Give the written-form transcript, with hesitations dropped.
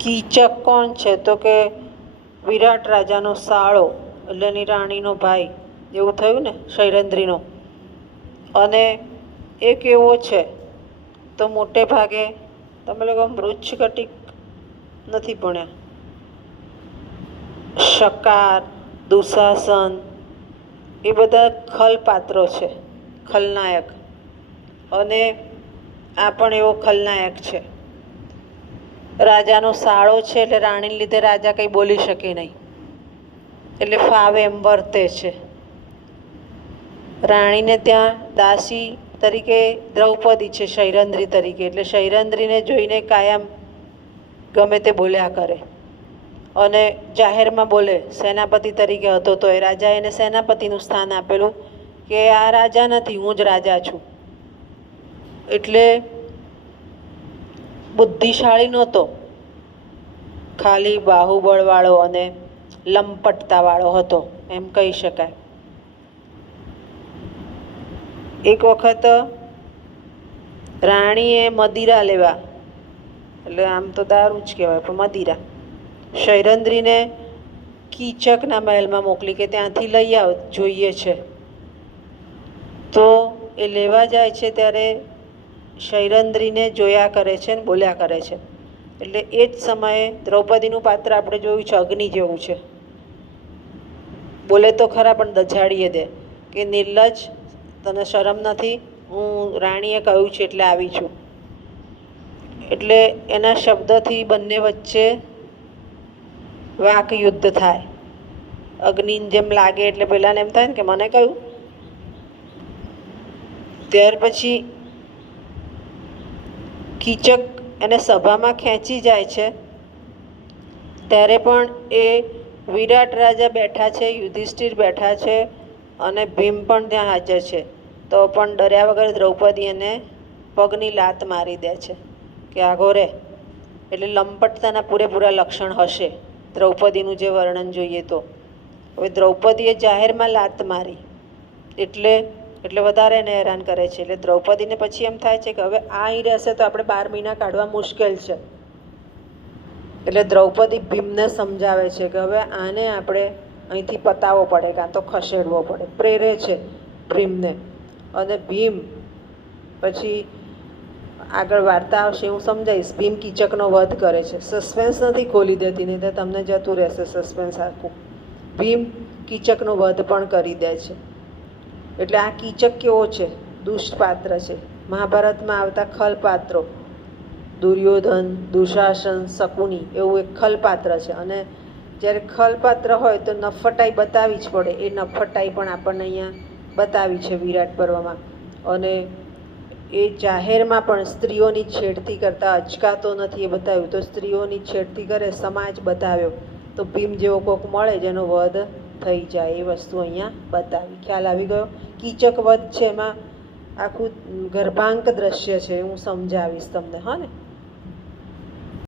કીચક કોણ છે? તો કે વિરાટ રાજાનો સાળો, એટલે એની રાણીનો ભાઈ એવું થયું ને, શૈરંદ્રીનો. અને એ કેવો છે? તો મોટે ભાગે તમે લોકો મૃચ્છકટિક નથી ભણ્યા. શકાર, દુશાસન એ બધા ખલ પાત્રો છે, ખલનાયક. અને આ પણ એવો ખલનાયક છે. રાજાનો સાળો છે એટલે રાણીને લીધે રાજા કંઈ બોલી શકે નહીં, એટલે ફાવે એમ વર્તે છે. રાણીને ત્યાં દાસી તરીકે દ્રૌપદી છે, શૈરંદ્રી તરીકે. એટલે શૈરંદ્રીને જોઈને કાયમ ગમે તે બોલ્યા કરે. અને જાહેરમાં બોલે. સેનાપતિ તરીકે હતો તો એ રાજાએ એને સેનાપતિનું સ્થાન આપેલું કે આ રાજા નથી, હું જ રાજા છું. એટલે બુદ્ધિશાળી નહોતો, ખાલી બાહુબળવાળો અને લંપટતાવાળો હતો એમ કહી શકાય. એક વખત રાણીએ મદિરા લેવા, એટલે આમ તો દારૂ જ કહેવાય પણ મદિરા, શૈરંદ્રીને કીચકના મહેલમાં મોકલી કે ત્યાંથી લઈ આવ, જોઈએ છે. તો એ લેવા જાય છે ત્યારે શૈરંદ્રીને જોયા કરે છે ને બોલ્યા કરે છે. એટલે એ જ સમયે દ્રૌપદીનું પાત્ર આપણે જોયું છે, અગ્નિ જેવું છે. બોલે તો ખરા પણ દઝાડીએ દે કે નિર્લજ, તને શરમ નથી? હું રાણીએ કહ્યું છે એટલે આવી છું. એટલે એના શબ્દથી બંને વચ્ચે વાક યુદ્ધ થાય. અગ્નિની જેમ લાગે એટલે પેલાને એમ થાય ને કે મને કહ્યું. ત્યાર પછી કીચક એને સભામાં ખેંચી જાય છે ત્યારે પણ એ વિરાટ રાજા બેઠા છે, યુધિષ્ઠિર બેઠા છે અને ભીમ પણ ત્યાં હાજર છે. તો પણ ડર્યા વગર દ્રૌપદી એને પગની લાત મારી દે છે કે આગો રે. એટલે લંપટતાના પૂરેપૂરા લક્ષણ હશે દ્રૌપદીનું જે વર્ણન જોઈએ તો. હવે દ્રૌપદીએ જાહેરમાં લાત મારી એટલે વધારે એને હેરાન કરે છે. એટલે દ્રૌપદીને પછી એમ થાય છે કે હવે આ અહીં રહેશે તો આપણે 12 મહિના કાઢવા મુશ્કેલ છે. એટલે દ્રૌપદી ભીમને સમજાવે છે કે હવે આને આપણે અહીંથી પતાવવો પડે, કાં તો ખસેડવો પડે. પ્રેરે છે ભીમને. અને ભીમ પછી આગળ વાર્તા આવશે, હું સમજાવીશ. ભીમ કીચકનો વધ કરે છે. સસ્પેન્સ નથી ખોલી દેતી, નહીં તો તમને જતું રહેશે સસ્પેન્સ આખું. ભીમ કીચકનો વધ પણ કરી દે છે. એટલે આ કીચક કેવો છે? દુષ્ટ પાત્ર છે. મહાભારતમાં આવતા ખલ પાત્રો, દુર્યોધન, દુશાસન, શકુની, એવું એક ખલ પાત્ર છે. અને જ્યારે ખલ પાત્ર હોય તો નફટાઈ બતાવી જ પડે. એ નફટાઈ પણ આપણને અહીંયા બતાવી છે વિરાટ પર્વમાં. અને એ જાહેરમાં પણ સ્ત્રીઓની છેડતી કરતાં અચકાતો નથી એ બતાવ્યું. તો સ્ત્રીઓની છેડતી કરે, સમાજ બતાવ્યો. તો ભીમ જેવો કોક મળે જેનો વધ થઈ જાય, એ વસ્તુ અહીંયા બતાવી. ખ્યાલ આવી ગયો? કીચક વધ છે, એમાં આખું ગર્ભાંક દ્રશ્ય છે, હું સમજાવીશ તમને. હા ને?